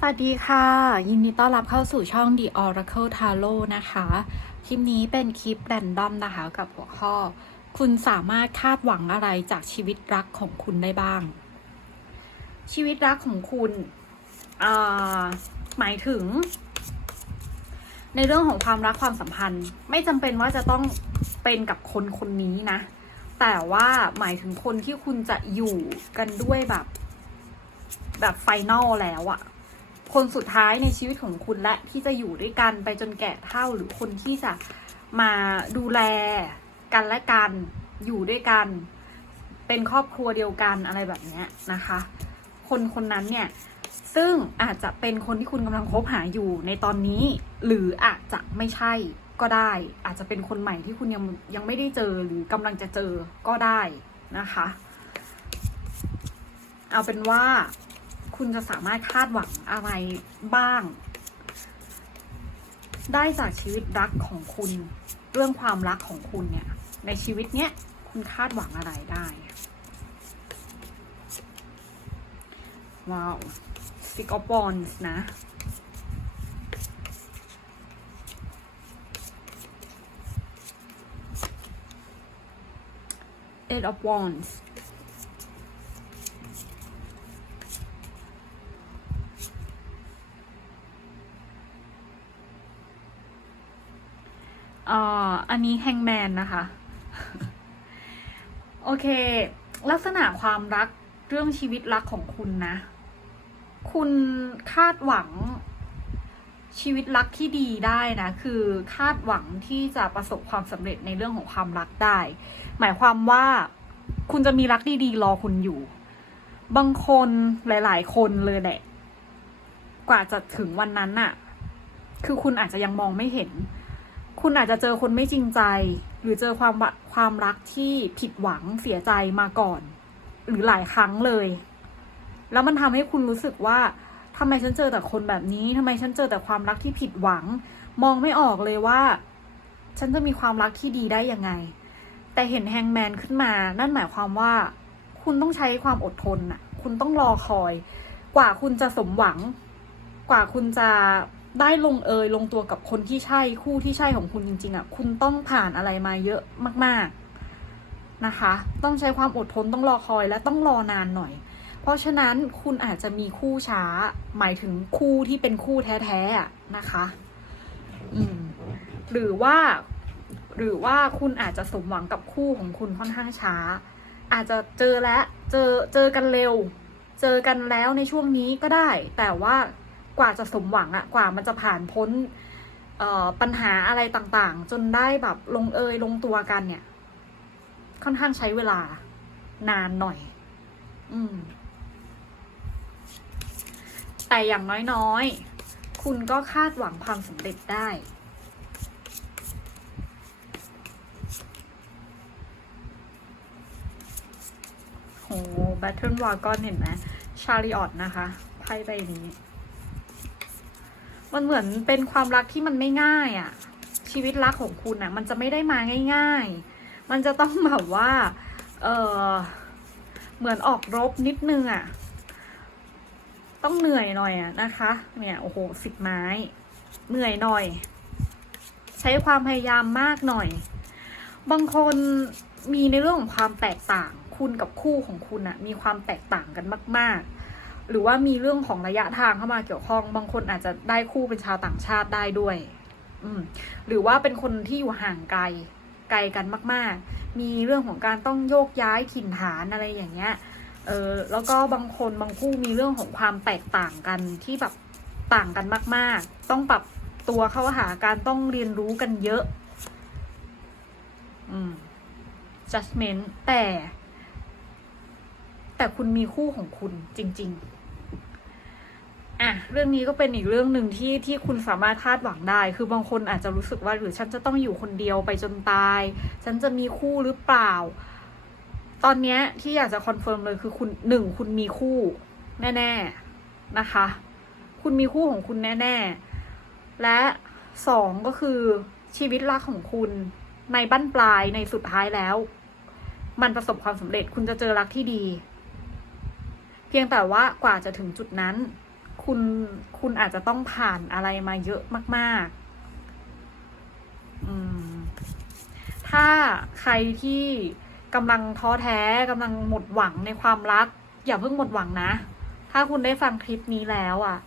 สวัสดีค่ะ ยินดีต้อนรับเข้าสู่ช่อง The Oracle Tarot นะคะ คลิปนี้เป็นคลิปแรนดอมนะคะกับหัวข้อ คุณสามารถคาดหวังอะไรจากชีวิตรักของคุณได้บ้าง ชีวิตรักของคุณหมายถึง ในเรื่องของความรักความสัมพันธ์ ไม่จำเป็นว่าจะต้องเป็นกับคนคนนี้นะ แต่ว่าหมายถึงคนที่คุณจะอยู่กันด้วยแบบ แบบไฟนอลแล้วอะ คนสุดท้ายในชีวิตของคุณและที่จะอยู่ด้วยกันไปจนแก่เท่าหรือคนที่จะมาดูแลกันและกันอยู่ด้วยกัน เป็นครอบครัวเดียวกันอะไรแบบนี้นะคะ คนคนนั้นเนี่ยซึ่งอาจจะเป็นคนที่คุณกำลังคบหาอยู่ในตอนนี้ หรืออาจจะไม่ใช่ก็ได้ อาจจะเป็นคนใหม่ที่คุณยังยังไม่ได้เจอหรือกำลังจะเจอก็ได้นะคะ เอาเป็นว่า คุณจะสามารถคาดหวังอะไรบ้าง ได้จากชีวิตรักของคุณ เรื่องความรักของคุณเนี่ย ในชีวิตเนี้ยคุณคาดหวังอะไรได้ ว้าว Six of Wands นะ Eight of Wands อ่าอั นนี้แฮงแมนนะคะ โอเค ลักษณะความรักเรื่องชีวิตรักของคุณนะ คุณคาดหวังชีวิตรักที่ดีได้นะ คือคาดหวังที่จะประสบความสำเร็จในเรื่องของความรักได้ หมายความว่าคุณจะมีรักดีๆรอคุณอยู่ บางคนหลาย ๆ คนเลยแหละ กว่าจะถึงวันนั้นน่ะ คือคุณอาจจะยังมองไม่เห็น คุณอาจจะเจอคนไม่จริงใจ หรือเจอความความรักที่ผิดหวังเสียใจมาก่อน หรือหลายครั้งเลย แล้วมันทำให้คุณรู้สึกว่าทำไมฉันเจอแต่คนแบบนี้ทำไมฉันเจอแต่ความรักที่ผิดหวัง มองไม่ออกเลยว่า ฉันจะมีความรักที่ดีได้ยังไง แต่เห็นแฮงแมนขึ้นมา นั่นหมายความว่า คุณต้องใช้ความอดทนน่ะ คุณต้องรอคอย กว่าคุณจะสมหวัง กว่าคุณจะ ได้ลงเอยลงตัวกับคนที่ใช่คู่ที่ใช่ของคุณจริง ๆอะคุณต้องผ่านอะไรมาเยอะมาก ๆนะคะ ต้องใช้ความอดทนต้องรอคอยและต้องรอนานหน่อย เพราะฉะนั้นคุณอาจจะมีคู่ช้า หมายถึงคู่ที่เป็นคู่แท้ๆอะนะคะอืมหรือว่า หรือว่าคุณอาจจะสมหวังกับคู่ของคุณค่อนข้างช้า อาจจะเจอแล้วเจอเจอกันเร็ว เจอกันแล้วในช่วงนี้ก็ได้ แต่ว่า กว่าจะสมหวังอะกว่ามันจะผ่านพ้นปัญหาอะไรต่างๆ จนได้แบบลงเอยลงตัวกันเนี่ย ค่อนข้างใช้เวลานานหน่อย อืม แต่อย่างน้อยๆ คุณก็คาดหวังความสำเร็จได้โหแบทเทิลวากอนเห็นไหมชาริออตนะคะ ไพ่ใบนี้ มันเหมือนเป็นความรักที่มันไม่ง่ายอะ่ะ ชีวิตรักของคุณอะ่ะ มันจะไม่ได้มาง่าย ๆ มันจะต้องแบบว่า เออเหมือนออกรบนิดนึงอะ่ะ ต้องเหนื่อยหน่อยอะนะคะ เนี่ย โอ้โหสิบไม้ เหนื่อยหน่อย ใช้ความพยายามมากหน่อย บางคนมีในเรื่องของความแตกต่าง คุณกับคู่ของคุณอะมีความแตกต่างกันมาก ๆ หรือว่ามีเรื่องของระยะทางเข้ามาเกี่ยวข้อง บางคนอาจจะได้คู่เป็นชาวต่างชาติได้ด้วย อืมหรือว่าเป็นคนที่อยู่ห่างไกลไกลกันมาก ๆ มีเรื่องของการต้องโยกย้ายถิ่นฐานอะไรอย่างเงี้ย เออแล้วก็บางคนบางคู่มีเรื่องของความแตกต่างกันที่แบบต่างกันมาก ๆ ต้องปรับตัวเข้าหาการต้องเรียนรู้กันเยอะ อืม judgment แต่ แต่คุณมีคู่ของคุณจริง ๆ อะเรื่องนี้ก็เป็นอีกเรื่องหนึ่งที่ที่คุณสามารถคาดหวังได้ คือบางคนอาจจะรู้สึกว่าหรือฉันจะต้องอยู่คนเดียวไปจนตาย ฉันจะมีคู่หรือเปล่า ตอนนี้ที่อยากจะคอนเฟิร์มเลยคือคุณหนึ่งคุณมีคู่แน่ๆนะคะ คุณมีคู่ของคุณแน่ ๆ และสองก็คือชีวิตรักของคุณในบั้นปลายในสุดท้ายแล้ว มันประสบความสำเร็จคุณจะเจอรักที่ดี เพียงแต่ว่ากว่าจะถึงจุดนั้น คุณคุณอาจจะต้องผ่านอะไรมาเยอะมาก ๆ อืม ถ้าใครที่กำลังท้อแท้กำลังหมดหวังในความรัก อย่าเพิ่งหมดหวังนะ ถ้าคุณได้ฟังคลิปนี้แล้วอะ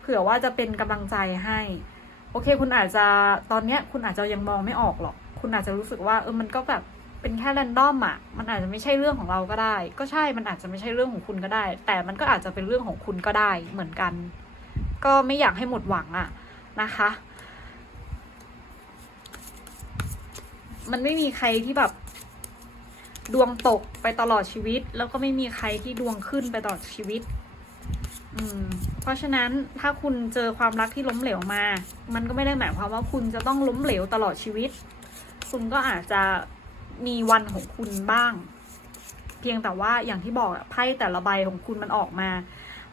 เผื่อว่าจะเป็นกำลังใจให้ โอเค คุณอาจจะตอนเนี้ย คุณอาจจะยังมองไม่ออกหรอก คุณอาจจะรู้สึกว่า เออมันก็แบบ เป็นแค่แรนดอมอะมันอาจจะไม่ใช่เรื่องของเราก็ได้ ก็ใช่มันอาจจะไม่ใช่เรื่องของคุณก็ได้ แต่มันก็อาจจะเป็นเรื่องของคุณก็ได้เหมือนกัน ก็ไม่อยากให้หมดหวังอะนะคะ มันไม่มีใครที่แบบดวงตกไปตลอดชีวิต แล้วก็ไม่มีใครที่ดวงขึ้นไปตลอดชีวิต อืม เพราะฉะนั้นถ้าคุณเจอความรักที่ล้มเหลวมา มันก็ไม่ได้หมายความว่าคุณจะต้องล้มเหลวตลอดชีวิต คุณก็อาจจะ มีวันของคุณบ้าง เพียงแต่ว่าอย่างที่บอกอะไพ่แต่ละใบของคุณมันออกมา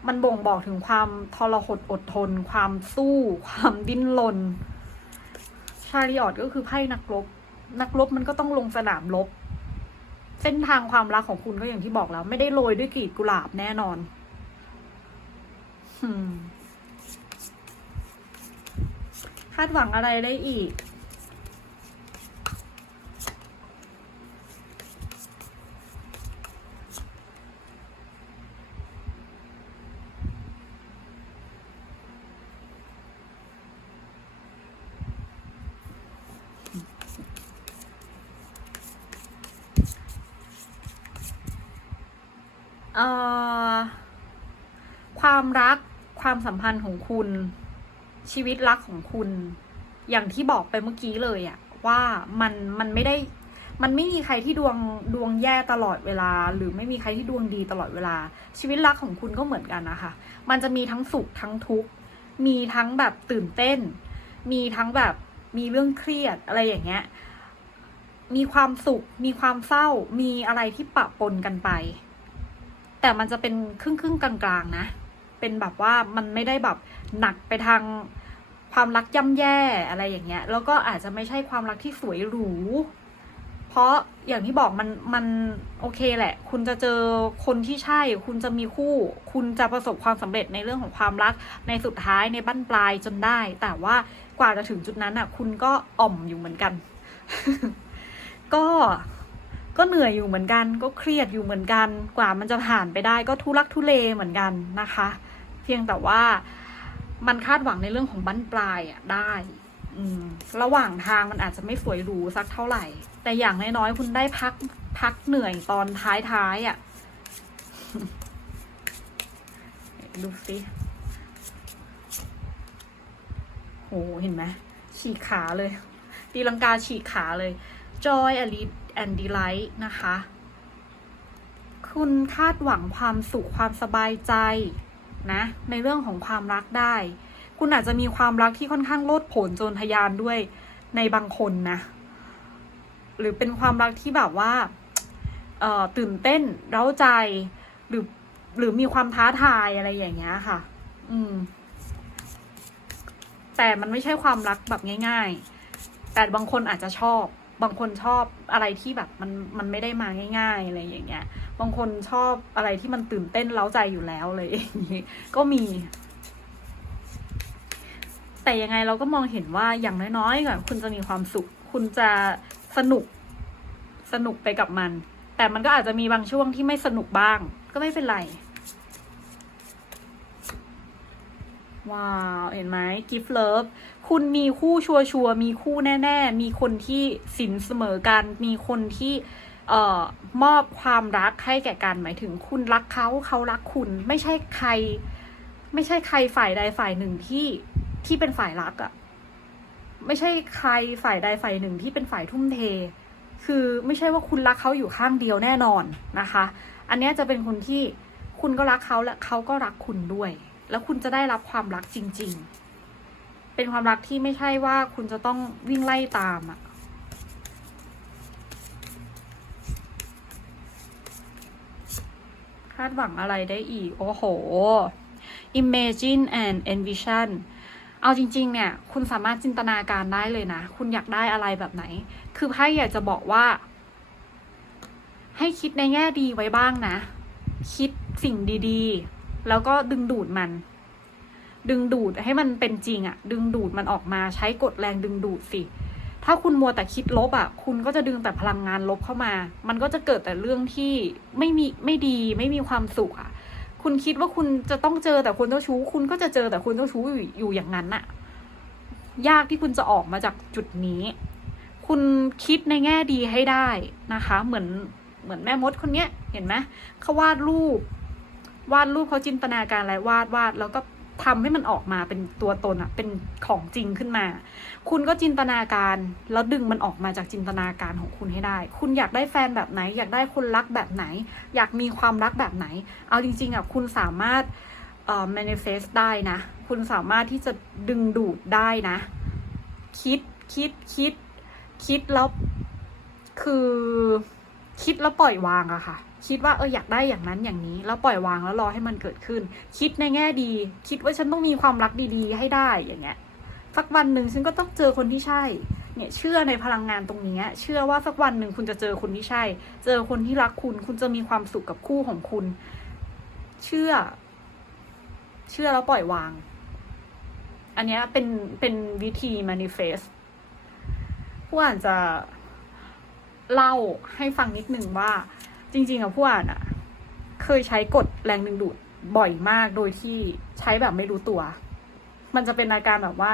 มันบ่งบอกถึงความทรหดอดทน ความสู้ ความดิ้นรนชาริออตก็คือไพ่นักรบ นักรบมันก็ต้องลงสนามรบเส้นทางความรักของคุณก็อย่างที่บอกแล้ว ไม่ได้โรยด้วยกลีบกุหลาบแน่นอนคาดหวังอะไรได้อีก เอ่อความรักความสัมพันธ์ของคุณ ชีวิตรักของคุณ อย่างที่บอกไปเมื่อกี้เลยอะว่ามันมันไม่ได้มันไม่มีใครที่ดวงดวงแย่ตลอดเวลา หรือไม่มีใครที่ดวงดีตลอดเวลา ชีวิตรักของคุณก็เหมือนกันนะคะ มันจะมีทั้งสุขทั้งทุกข์มีทั้งแบบตื่นเต้น มีทั้งแบบมีเรื่องเครียดอะไรอย่างเงี้ยมีความสุข มีความเศร้า มีอะไรที่ปะปนกันไป แต่มันจะเป็นครึ่งครึ่งๆกลางๆนะ เป็นแบบว่ามันไม่ได้แบบหนักไปทางความรักย่ำแย่อะไรอย่างเงี้ย แล้วก็อาจจะไม่ใช่ความรักที่สวยหรู เพราะอย่างที่บอกมันมันโอเคแหละ คุณจะเจอคนที่ใช่ คุณจะมีคู่ คุณจะประสบความสำเร็จในเรื่องของความรักในสุดท้ายในบั้นปลายจนได้ แต่ว่ากว่าจะถึงจุดนั้นอะ คุณก็อ่อมอยู่เหมือนกัน ก็ ก็เหนื่อยอยู่เหมือนกัน ก็เครียดอยู่เหมือนกัน กว่ามันจะผ่านไปได้ก็ทุลักทุเลเหมือนกันนะคะ เพียงแต่ว่ามันคาดหวังในเรื่องของบั้นปลายอะได้ระหว่างทางมันอาจจะไม่สวยหรูสักเท่าไหร่ แต่อย่างน้อยๆคุณได้พักพักเหนื่อยตอนท้ายๆอะ ดูสิโหเห็นไหมฉีกขาเลยตีลังกาฉีกขาเลย Joy a l i and Delight นะคะ คุณคาดหวังความสุขความสบายใจนะ ในเรื่องของความรักได้ คุณอาจจะมีความรักที่ค่อนข้างโลดโผนโจรทะยานด้วยในบางคนนะ หรือเป็นความรักที่แบบว่าเอ่อตื่นเต้นเร้าใจหรือหรือมีความท้าทายอะไรอย่างเงี้ยค่ะ อืม แต่มันไม่ใช่ความรักแบบง่าย ๆ แต่บางคนอาจจะชอบ บางคนชอบอะไรที่แบบมันมันไม่ได้มาง่าย ๆ อะไรอย่างเงี้ย บางคนชอบอะไรที่มันตื่นเต้นเล้าใจอยู่แล้วเลยอย่างงี้ก็มี แต่ยังไงเราก็มองเห็นว่าอย่างน้อยๆก่อนคุณจะมีความสุข คุณจะสนุกสนุกไปกับมัน แต่มันก็อาจจะมีบางช่วงที่ไม่สนุกบ้าง ก็ไม่เป็นไรว้าว เห็นไหม gift love คุณมีคู่ชัวชัวร์มีคู่แน่ ๆ มีคนที่สินเสมอกัน มีคนที่เอ่อมอบความรักให้แก่กันหมายถึงคุณรักเขาเขารักคุณไม่ใช่ใคร ไม่ใช่ใครฝ่ายใดฝ่ายหนึ่งที่ที่เป็นฝ่ายรักอะไม่ใช่ใครฝ่ายใดฝ่ายหนึ่งที่เป็นฝ่ายทุ่มเท คือไม่ใช่ว่าคุณรักเขาอยู่ข้างเดียวแน่นอนนะคะ อันนี้จะเป็นคนที่คุณก็รักเขาและเขาก็รักคุณด้วย แล้วคุณจะได้รับความรักจริง ๆ เป็นความรักที่ไม่ใช่ว่าคุณจะต้องวิ่งไล่ตามอะคาดหวังอะไรได้อีก โอ้โห imagine and envision เอาจริง ๆ เนี่ย คุณสามารถจินตนาการได้เลยนะ คุณอยากได้อะไรแบบไหน คือไพ่อยากจะบอกว่า ให้คิดในแง่ดีไว้บ้างนะ คิดสิ่งดี ๆ แล้วก็ดึงดูดมัน ดึงดูดให้มันเป็นจริงอะดึงดูดมันออกมาใช้กฎแรงดึงดูดสิ ถ้าคุณมัวแต่คิดลบอะคุณก็จะดึงแต่พลังงานลบเข้ามา มันก็จะเกิดแต่เรื่องที่ไม่มีไม่ดีไม่มีความสุขอะคุณคิดว่าคุณจะต้องเจอแต่คนเจ้าชู้ คุณก็จะเจอแต่คนเจ้าชู้อยู่อย่างนั้นน่ะยากที่คุณจะออกมาจากจุดนี้ คุณคิดในแง่ดีให้ได้นะคะ เหมือนเหมือนแม่มดคนเนี้ย เห็นไหมเขาวาดรูป วาดรูปเขาจินตนาการอะไรวาดวาดแล้วก็ ทำให้มันออกมาเป็นตัวตนอะเป็นของจริงขึ้นมา คุณก็จินตนาการแล้วดึงมันออกมาจากจินตนาการของคุณให้ได้ คุณอยากได้แฟนแบบไหน อยากได้คนรักแบบไหน อยากมีความรักแบบไหน เอาจริงๆอะคุณสามารถเอ่อ manifest ได้นะ คุณสามารถที่จะดึงดูดได้นะ คิดคิดคิด คิดแล้วคือคิดแล้วปล่อยวางอะค่ะ คิดว่าเอออยากได้อย่างนั้นอย่างนี้ แล้วปล่อยวางแล้วรอให้มันเกิดขึ้น คิดในแง่ดี คิดว่าฉันต้องมีความรักดีๆ ให้ได้อย่างเงี้ยสักวันหนึ่งฉันก็ต้องเจอคนที่ใช่ เนี่ยเชื่อในพลังงานตรงนี้ เชื่อว่าสักวันหนึ่งคุณจะเจอคนที่ใช่ เจอคนที่รักคุณ คุณจะมีความสุขกับคู่ของคุณ เชื่อ เชื่อแล้วปล่อยวาง อันนี้เป็นเป็นวิธี manifest ผู้อ่านจะเล่าให้ฟังนิดนึงว่า จริง ๆอะผู้อ่านอะเคยใช้กฎแรงดึงดูดบ่อยมากโดยที่ใช้แบบไม่รู้ตัว มันจะเป็นอาการแบบว่า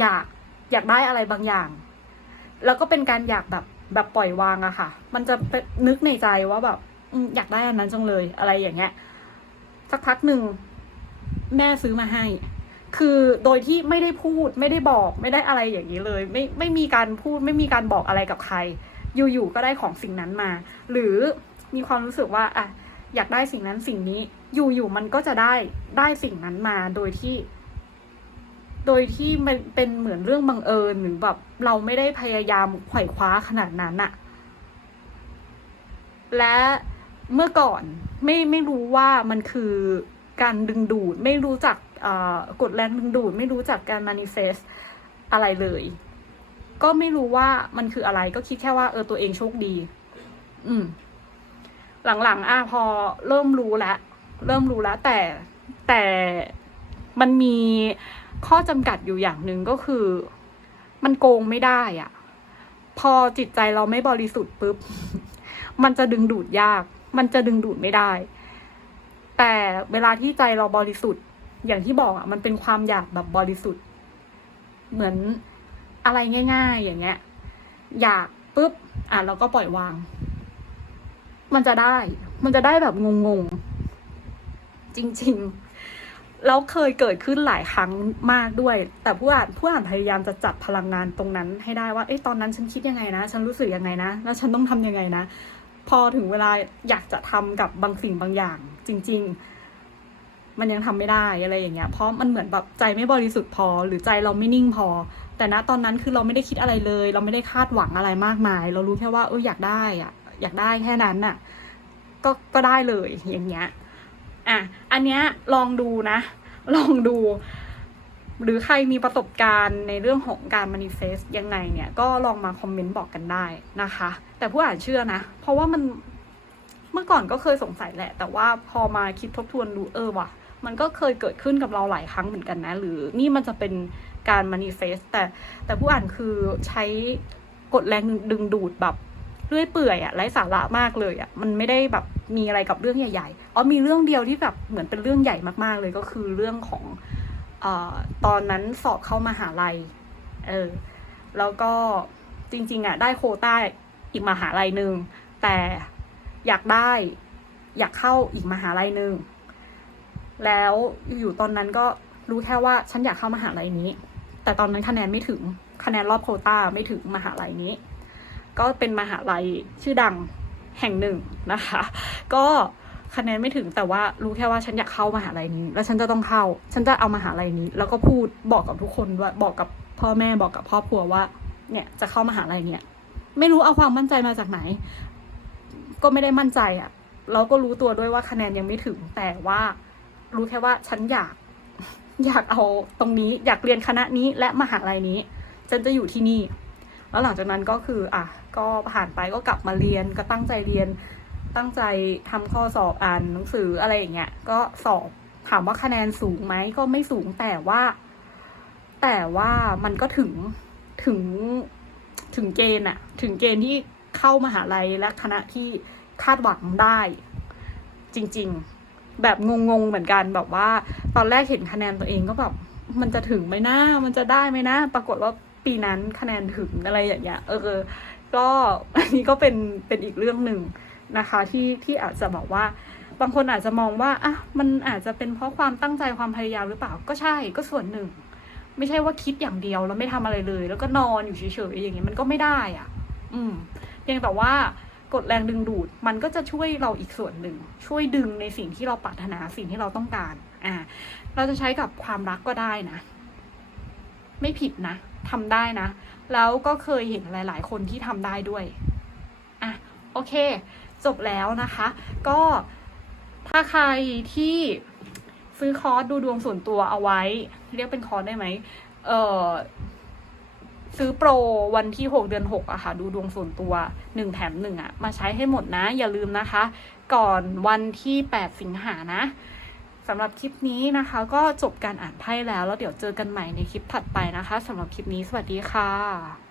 อยากอยากได้อะไรบางอย่าง แล้วก็เป็นการอยากแบบแบบปล่อยวางอะค่ะ มันจะนึกในใจว่าแบบอืมอยากได้อันนั้นจังเลยอะไรอย่างเงี้ย สักพักหนึ่งแม่ซื้อมาให้ คือโดยที่ไม่ได้พูดไม่ได้บอก ไม่ได้อะไรอย่างนี้เลย ไม่ไม่มีการพูด ไม่มีการบอกอะไรกับใคร อยู่ๆก็ได้ของสิ่งนั้นมา หรือ มีความรู้สึกว่าอะอยากได้สิ่งนั้นสิ่งนี้ อยู่ๆมันก็จะได้ได้สิ่งนั้นมาโดยที่ โดยที่มันเป็นเหมือนเรื่องบังเอิญหรือแบบเราไม่ได้พยายามไขว่คว้าขนาดนั้นอะและเมื่อก่อนไม่ไม่รู้ว่ามันคือการดึงดูด ไม่รู้จักกฎแรงดึงดูด ไม่รู้จักการ manifest อะไรเลย ก็ไม่รู้ว่ามันคืออะไรก็คิดแค่ว่าเออตัวเองโชคดี อืม หลังๆอะพอเริ่มรู้แล้วเริ่มรู้แล้วแต่แต่มันมีข้อจำกัดอยู่อย่างหนึ่งก็คือ มันโกงไม่ได้อะพอจิตใจเราไม่บริสุทธิ์ปุ๊บ มันจะดึงดูดยาก มันจะดึงดูดไม่ได้ แต่เวลาที่ใจเราบริสุทธิ์ อย่างที่บอกอะ มันเป็นความอยากแบบบริสุทธิ์ เหมือนอะไรง่าย ๆ อย่างเงี้ย อยากปุ๊บ อะเราก็ปล่อยวาง มันจะได้ มันจะได้แบบงงๆ จริงๆ แล้วเคยเกิดขึ้นหลายครั้งมากด้วย แต่ผู้อ่านผู้อ่านพยายามจะจับพลังงานตรงนั้นให้ได้ว่า เอ้ตอนนั้นฉันคิดยังไงนะ ฉันรู้สึกยังไงนะ แล้วฉันต้องทำยังไงนะ พอถึงเวลาอยากจะทำกับบางสิ่งบางอย่าง จริง ๆ มันยังทำไม่ได้อะไรอย่างเงี้ย เพราะมันเหมือนแบบใจไม่บริสุทธิ์พอ หรือใจเราไม่นิ่งพอ แต่ณตอนนั้นคือเราไม่ได้คิดอะไรเลย เราไม่ได้คาดหวังอะไรมากมาย เรารู้แค่ว่าเอออยากได้อะ อยากได้แค่นั้นน่ะ ก็ก็ได้เลยอย่างเงี้ยอะอันเนี้ยลองดูนะ ลองดู หรือใครมีประสบการณ์ในเรื่องของการ manifest ยังไงเนี่ยก็ลองมาคอมเมนต์บอกกันได้นะคะ แต่ผู้อ่านเชื่อนะ เพราะว่ามันเมื่อก่อนก็เคยสงสัยแหละ แต่ว่าพอมาคิดทบทวนดูเออว่ะ มันก็เคยเกิดขึ้นกับเราหลายครั้งเหมือนกันนะ หรือนี่มันจะเป็นการ manifest แต่แต่ผู้อ่านคือใช้กฎแรงดึงดูดแบบ เรื่อยเปื่อยอะไร้สาระมากเลยอะมันไม่ได้แบบมีอะไรกับเรื่องใหญ่ๆอ๋อมีเรื่องเดียวที่แบบเหมือนเป็นเรื่องใหญ่มากๆเลยก็คือเรื่องของอตอนนั้นสอบเข้ามาหาลัยเออแล้วก็จริง ๆอะได้โคต้าอีกมหาลัยหนึ่งแต่อยากได้อยากเข้าอีกมหาลัยหนึ่งแล้วอยู่ตอนนั้นก็รู้แค่ว่าฉันอยากเข้ามหาลัยนี้ แต่ตอนนั้นคะแนนไม่ถึงคะแนนรอบโคต้าไม่ถึงมหาลัยนี้ ก็เป็นมหาลัยชื่อดังแห่งหนึ่งนะคะ ก็คะแนนไม่ถึงแต่ว่ารู้แค่ว่าฉันอยากเข้ามหาลัยนี้ แล้วฉันจะต้องเข้า ฉันจะเอามหาลัยนี้ แล้วก็พูดบอกกับทุกคนด้วยบอกกับพ่อแม่บอกกับครอบครัวว่า เนี่ยจะเข้ามหาลัยเนี่ย ไม่รู้เอาความมั่นใจมาจากไหน ก็ไม่ได้มั่นใจอะ่ะเราก็รู้ตัวด้วยว่าคะแนนยังไม่ถึง แต่ว่ารู้แค่ว่าฉันอยากอยากเอาตรงนี้อยากเรียนคณะนี้และมหาลัยนี้ ฉันจะอยู่ที่นี่ แล้วหลังจากนั้นก็คืออะก็ผ่านไปก็กลับมาเรียนก็ตั้งใจเรียน ตั้งใจทำข้อสอบอ่านหนังสืออะไรอย่างเงี้ยก็สอบถามว่าคะแนนสูงไหมก็ไม่สูงแต่ว่า แต่ว่ามันก็ถึงถึงถึงเกณฑ์อะถึงเกณฑ์ที่เข้ามหาลัยและคณะที่คาดหวังได้ จริง ๆ แบบงงๆเหมือนกันแบบว่า ตอนแรกเห็นคะแนนตัวเองก็แบบมันจะถึงไหมนะมันจะได้ไหมนะ ปรากฏว่า ปีนั้นคะแนนถึงอะไรอย่างเงี้ยเออก็อันนี้ก็เป็นเป็นอีกเรื่องหนึ่งนะคะที่ที่อาจจะบอกว่า บางคนอาจจะมองว่าอะมันอาจจะเป็นเพราะความตั้งใจความพยายามหรือเปล่าก็ใช่ก็ส่วนหนึ่ง ไม่ใช่ว่าคิดอย่างเดียวแล้วไม่ทำอะไรเลย แล้วก็นอนอยู่เฉยๆอย่างนี้ยมันก็ไม่ได้อะ อืม เพียงแต่ว่ากฎแรงดึงดูดมันก็จะช่วยเราอีกส่วนหนึ่ง ช่วยดึงในสิ่งที่เราปรารถนาสิ่งที่เราต้องการ อ่า เราจะใช้กับความรักก็ได้นะ ไม่ผิดนะ ทำได้นะ แล้วก็เคยเห็นหลาย ๆ คนที่ทำได้ด้วย อะ โอเค จบแล้วนะคะ ก็ถ้าใครที่ซื้อคอร์สดูดวงส่วนตัวเอาไว้ เรียกเป็นคอร์สได้ไหม เออซื้อโปรวันที่ 6 เดือน 6อะค่ะ ดูดวงส่วนตัว 1 แถม 1อะมาใช้ให้หมดนะ อย่าลืมนะคะ ก่อนวันที่ 8 สิงหานะ สำหรับคลิปนี้นะคะ ก็จบการอ่านไพ่แล้ว แล้วเดี๋ยวเจอกันใหม่ในคลิปถัดไปนะคะสำหรับคลิปนี้สวัสดีค่ะ